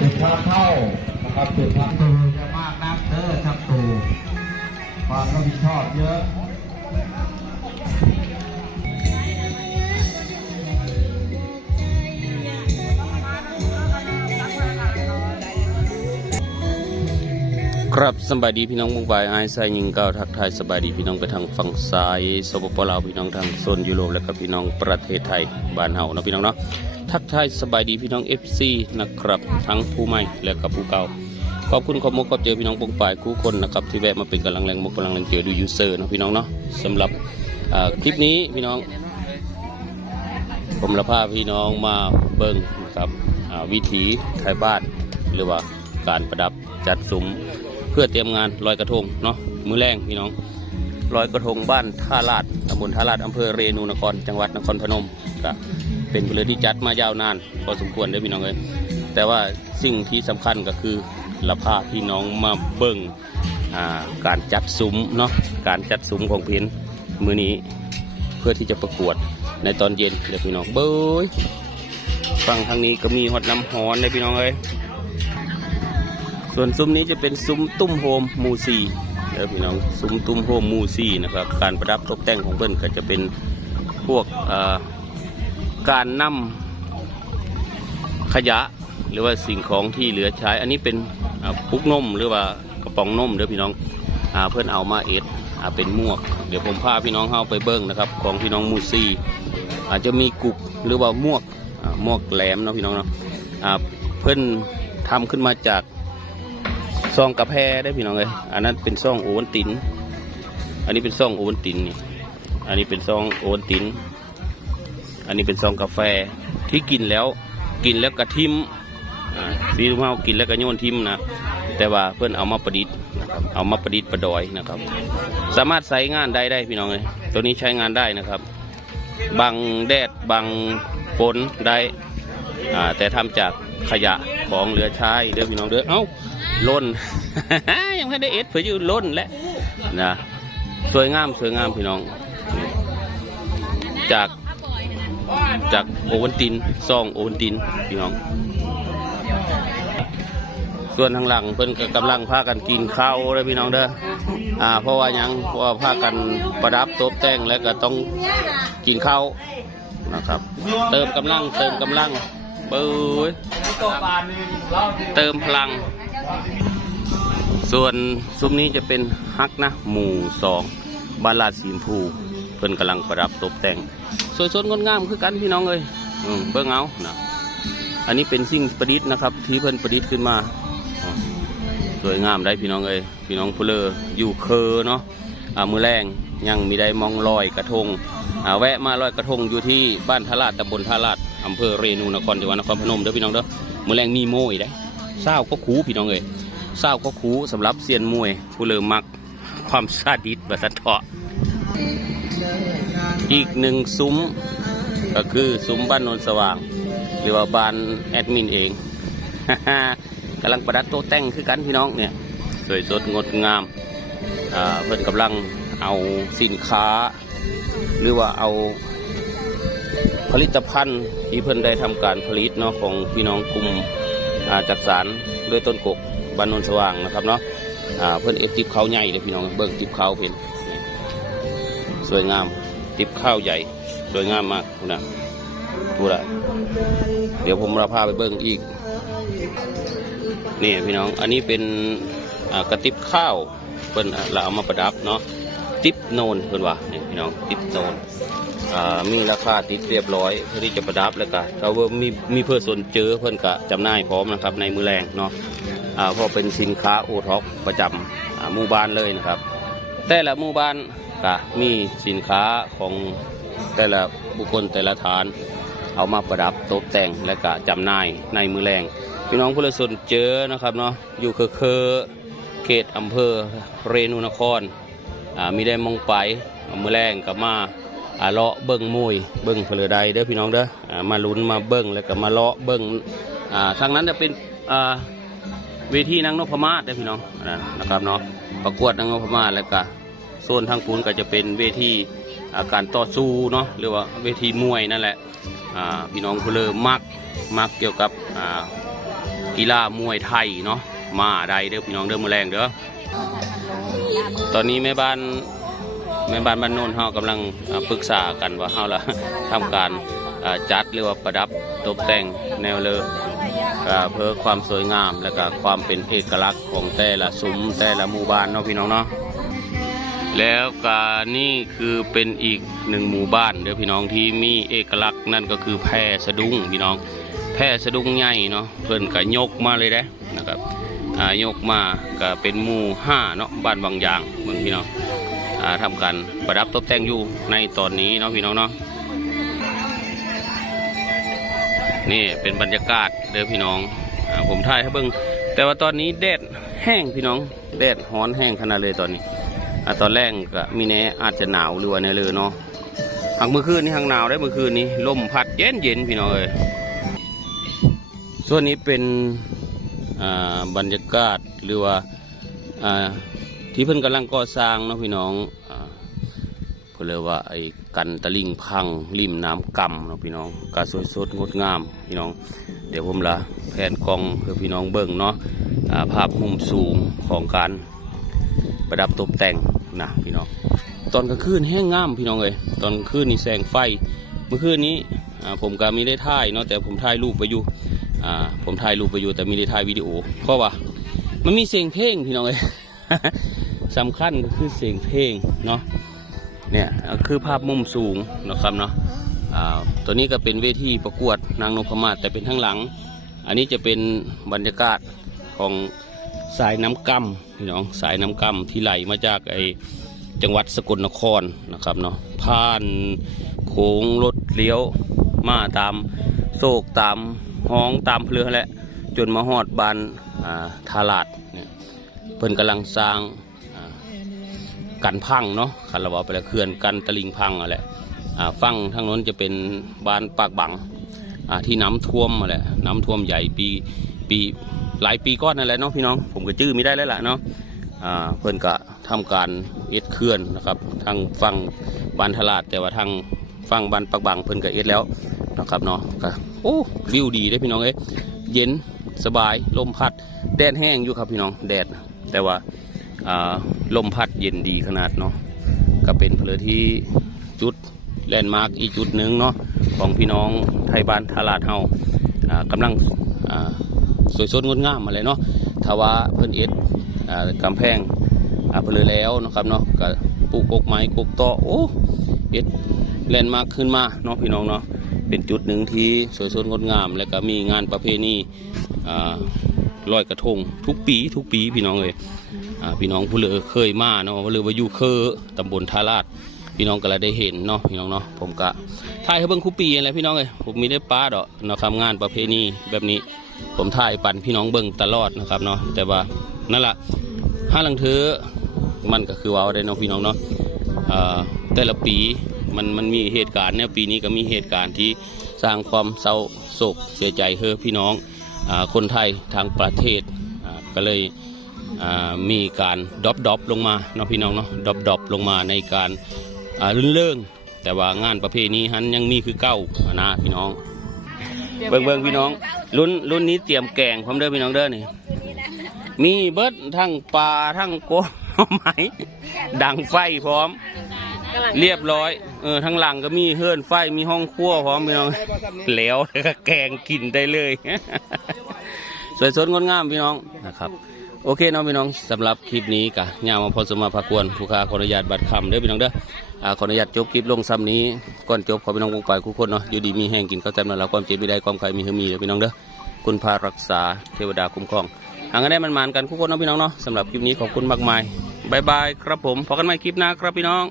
จุดทางเข้านะครับจุดทางตูเยอะมากนักเด้อชักตูความรับผิดชอบเยอะครับสบายดีพี่น้องมุกบายไอซ์ไซยิงเก่าทักทายสบายดีพี่น้องไปทางฝั่งซ้ายสปปลาวพี่น้องทางโซนยุโรปและก็พี่น้องประเทศไทยบ้านเฮานะพี่น้องเนาะทักทายสบายดีพี่น้อง FC นะครับทั้งผู้ใหม่และก็ผู้เก่าขอบคุณขอบมุกขอบเจอพี่น้องมุกบายคู่คนนะครับที่แวะมาเป็นกำลังแรงมุกกำลังแรงเจอดูยูเซอร์นะพี่น้องเนาะสำหรับคลิปนี้พี่น้องผมละพาพี่น้องมาเบิ่งนะครับวิถีไทยบ้านหรือว่าการประดับจัดซุ้มเพื่อเตรียมงานลอยกระทงเนาะมื้อแรงพี่น้องลอยกระทงบ้านท่าลาดตำบลท่าลาดอำเภอเรนูนครจังหวัดนครพนมก็เป็นเรื่องที่จัดมายาวนานพอสมควรเลยพี่น้องเลยแต่ว่าสิ่งที่สำคัญก็คือละพาพี่น้องมาเบิ่งการจัดซุ้มเนาะการจัดซุ้มของเพียนมื้อนี้เพื่อที่จะประกวดในตอนเย็นเดี๋ยวพี่น้องเบ้ยฝั่งทางนี้ก็มีหอดน้ำฮ้อนเลยพี่น้องเลยส่วนซุ้มนี้จะเป็นซุ้มตุ้มโฮมมูซีเดี๋ยวพี่น้องซุ้มตุ้มโฮมมูซีนะครับการประดับตกแต่งของเบิ้ลก็จะเป็นพวกการนำขยะหรือว่าสิ่งของที่เหลือใช้อันนี้เป็นปุกนมหรือว่ากระป๋องนมเดี๋ยวพี่น้องเพื่อนเอามาเป็นหมวกเดี๋ยวผมพาพี่น้องเข้าไปเบิ้งนะครับของพี่น้องมูซีอาจจะมีกุกหรือว่าหมวกแหลมเนาะพี่น้องเนาะเพื่อนทำขึ้นมาจากซองกาแฟได้พี่น้องเลยอันนั้นเป็นซองโอวัลตินอันนี้เป็นซองโอวัลตินนี่อันนี้เป็นซองโอวัลตินอันนี้เป็นซองกาแฟที่กินแล้วกระทิมพี่ลูกเฮากินแล้วก็โยนทิมนะแต่ว่าเพื่อนเอามาประดิษฐ์นะครับเอามาประดิษฐ์ประดอยนะครับสามารถใช้งานได้พี่น้องเลยตัวนี้ใช้งานได้นะครับบังแดดบังฝนได้แต่ทำจากขยะของเหลือใช้เด้อพี่น้องเด้อเอ้าล้น ยังไม่ได้เผื่ออยู่ล้นแล้วนะสวยงามพี่น้องจากโอวัลตินซองโอวัลตินพี่น้องส่วนทางหลังเพิ่นกำลังพากันกินข้าวเลยพี่น้องเด้อเพราะว่าพากันประดับตกแต่งแล้วก็ต้องกินข้าวนะครับเติมกำลังเปื้ยเติมพลังส่วนซุ้มนี้จะเป็นฮักนะหมู่2บ้านลาดสีชมพูเพิ่นกำลังประดับตกแต่งสวยสดงดงามคือกันพี่น้องเลยเบิ่งเอานะอันนี้เป็นสิ่งประดิษฐ์นะครับที่เพิ่นประดิษฐ์ขึ้นมาสวยงามได้พี่น้องเลยพี่น้องผู้เลออยู่เคอเนาะมือแรงยังมีได้มองลอยกระทงแวะมาลอยกระทงอยู่ที่บ้านท่าลาดตำบลท่าลาดอำเภอเรนูนครจังหวัดนครพนมเด้อพี่น้องเด้อมือแรงมีโม่ได้เศร้าก็คูพี่น้องเลยเศร้าก็คูสำหรับเซียนมวยผู้เลอมักความซาดิสแบบสะเทาะอีกหนึ่งซุ้มก็คือซุ้มบ้านโนนสว่างหรือว่าบ้านแอดมินเอง กำลังประดับโต๊ะแต่งคือกันพี่น้องเนี่ยสวยสดงดงามเพิ่นกำลังเอาสินค้าหรือว่าเอาผลิตภัณฑ์ที่เพิ่นได้ทำการผลิตเนาะของพี่น้องกลุ่มจักสารด้วยต้นกกบ้านโนนสว่างนะครับเนาะเพิ่นติ๊บข้าวใหญ่เลยพี่น้องเบิ่งติ๊บข้าวเพิ่นสวยงามติ๊บข้าวใหญ่สวยงามมากนะพูดละเดี๋ยวผมพาไปเบิ่งอีกนี่พี่น้องอันนี้เป็นกระติบข้าวเพิ่นเราเอามาประดับเนาะติ๊บโนนเพิ่นว่านี่พี่น้องติ๊บโนนมีราคาติดเรียบร้อยเพื่อที่จะประดับแล้วก็ถ้าว่ามีเพื่อส่วนเจอเพิ่นก็จำหน่ายพร้อมนะครับในมือแรงเนาะเพราะเป็นสินค้าโอท็อปประจำหมู่บ้านเลยนะครับแต่ละหมู่บ้านก็มีสินค้าของแต่ละบุคคลแต่ละฐานเอามาประดับตกแต่งและก็จำหน่ายในมือแรงพี่น้องผู้ละส่วนเจอนะครับเนาะอยู่เคอเขตอำเภอเรนูนครมีได้มองไปมือแรงกับมาเลาะเบิ้งมวยเบิ้งเพลือใดเด้อพี่น้องเด้อมาลุ้นมาเบิ้งแล้วก็มาเลาะเบิ้งทางนั้นจะเป็นเวทีนางนพมาศเด้อพี่น้องนะครับเนาะประกวดนางนพมาศแล้วก็โซนทางปูนก็จะเป็นเวทีการต่อสู้เนาะหรือว่าเวทีมวยนั่นแหละพี่น้องผู้เลอมักเกี่ยวกับ กีฬามวยไทยเนาะมาได้เด้อพี่น้องเด้อมื้อแรงเด้อตอนนี้แม่บ้านบ้านโน้นเฮากำลังปรึกษากันว่าเฮาละทำการจัดหรือว่าประดับตกแต่งแนวเลอเพื่อความสวยงามและก็ความเป็นเอกลักษณ์ของแต่ละซุ้มแต่ละหมู่บ้านเนาะพี่น้องเนาะแล้วก็นี่คือเป็นอีกหนึ่งหมู่บ้านเด้อพี่น้องที่มีเอกลักษณ์นั่นก็คือแพสะดุ้งพี่น้องแพสะดุ้งใหญ่เนาะเพิ่นก็ยกมาเลยนะครับยกมาก็เป็นหมู่5เนาะบ้านบางอย่างเมืองพี่น้องทำการประดับตกแต่งอยู่ในตอนนี้เนาะพี่น้องเนาะนี่เป็นบรรยากาศเด้อพี่น้องผมถ่ายให้เบิ่งแต่ว่าตอนนี้แดดแห้งพี่น้องแดดร้อนแห้งขนาดเลยตอนนี้ตอนแรกก็มีแน่อาจจะหนาวหรือว่าแน่เลยเนาะเมื่อคืนนี้ทางหนาวได้เมื่อคืนนี้ลมพัดเย็นพี่น้องเอ้ยส่วนนี้เป็นบรรยากาศหรือว่าที่เพิ่นกำลังก่อสร้างเนาะพี่น้องเพิ่นเรียกว่าไอ้กันตะลิ่งพังริมน้ำกำเนาะพี่น้องก็สวยสดงดงามพี่น้องเดี๋ยวผมละแผนกล้องเพื่อพี่น้องเบิ่งเนาะภาพมุมสูงของการประดับตกแต่งนะพี่น้องตอนกลางคืนแห้งงามพี่น้องเลยตอนกลางคืนนี่แสงไฟเมื่อคืนนี้ผมก็มีได้ถ่ายเนาะแต่ผมถ่ายรูปไปอยู่แต่มีได้ถ่ายวิดีโอเพราะว่ามันมีเสียงเพลงพี่น้องเลย สำคัญก็คือเสียงเพลงเนาะเนี่ยคือภาพมุมสูงนะครับเนาะตัวนี้ก็เป็นเวทีประกวดนางนพมาศแต่เป็นทั้งหลังอันนี้จะเป็นบรรยากาศของสายน้ำกำพี่น้องสายน้ำกำที่ไหลมาจากไอจังหวัดสกลนครนะครับเนาะผ่านโค้งรถเลี้ยวมาตามโศกตามห้องตามเพลือแหละจนมาฮอดบานทาลาดเนี่ยเพิ่นกำลังสร้างกันพังเนาะคันเราบอกไปแล้วเขื่อนกันตะลิงพังอะไรฝั่งทางโน้นจะเป็นบ้านปากบังที่น้ำท่วมมาแหละน้ำท่วมใหญ่ปีหลายปีก้อนนั่นแหละเนาะพี่น้องผมก็จื้อไม่ได้แล้วล่ะเนาะเพิ่นก็ทำการเอ็ดเขื่อนนะครับทางฝั่งบ้านทลาดแต่ว่าทางฝั่งบ้านปากบังเพิ่นก็เอ็ดแล้วนะครับเนาะก็โอ้วิวดีได้พี่น้องเอ้ยเย็นสบายลมพัดแดดแห้งอยู่ครับพี่น้องแดดแต่ว่าลมพัดเย็นดีขนาดเนาะก็เป็นเพลที่จุดแลนด์มาร์กอีกจุดหนึ่งเนาะของพี่น้องไทยบ้านทลาดเฮากำลังสวยสดงดงามมาเลยเนาะถ้าว่าเพิ่นเอ็ดกำแพงเพลแล้วนะครับเนาะก็ปลูกกกไม้กกตอโอ้เอ็ดแลนด์มาร์กขึ้นมาเนาะพี่น้องเนาะเป็นจุดหนึ่งที่สวยสดงดงามแล้วก็มีงานประเพณีลอยกระทงทุกปีพี่น้องเลยพี่น้องผู้เลือเคยมาเนาะว่าเรือว่าอยู่เคอตำบลทาราดพี่น้องก็เลยได้เห็นเนาะพี่น้องเนาะผมก็ถ่ายให้เบิ่งคู่ปีอะไรพี่น้องเลยผมมีได้ป้าดอกนะครับงานประเพณีแบบนี้ผมถ่ายปั่นพี่น้องเบิ่งตลอดนะครับเนาะแต่ว่านั่นแหละห้าลังเธอมันก็คือว่าได้เนาะพี่น้องเนาะแต่ละปีมันมีเหตุการณ์เนี่ยปีนี้ก็มีเหตุการณ์ที่สร้างความเศร้าโศกเสียใจเฮ้อพี่น้องคนไทยทางประเทศก็เลยมีการดรอปลงมาเนาะพี่น้องเนาะดรอปลงมาในการรื่นเริงแต่ว่างานประเพณีฮันยังมีคือเก้านะพี่น้องเบิ่งพี่น้องรุ่นนี้เตรียมแกงพร้อมเด้อพี่น้องเด้อนี่มีเบิดทั้งปลาทั้งโกไม้ดังไฟพร้อมเรียบร้อยทั้งหลังก็มีเฮือนไฟมีห้องครัวพร้อมพี่น้องแล้วก็แกงกินได้เลยสวยสดงดงามพี่น้องนะครับโอเคน้องพี่น้องสำหรับคลิปนี้กะย่ามาพอสมมาพากวนผู้ค้าขออนุญาตบัตรคำเด้อพี่น้องเด้อขออนุญาตจบคลิปลงซ้ำนี้ก่อนจบขอพี่น้องวงไปทุกคนเนาะอยู่ดีมีแห้งกินข้าวแซ่บนั่นแล้วความเจ็บไม่ได้ความใครมีเฮมีพี่น้องเด้อคุณพารักษาเทวดาคุ้มครองหากันได้มันๆกันทุกคนเนาะพี่น้องเนาะสำหรับคลิปนี้ขอบคุณมากมายบายบายครับผมพบกันใหม่คลิปหน้าครับพี่น้อง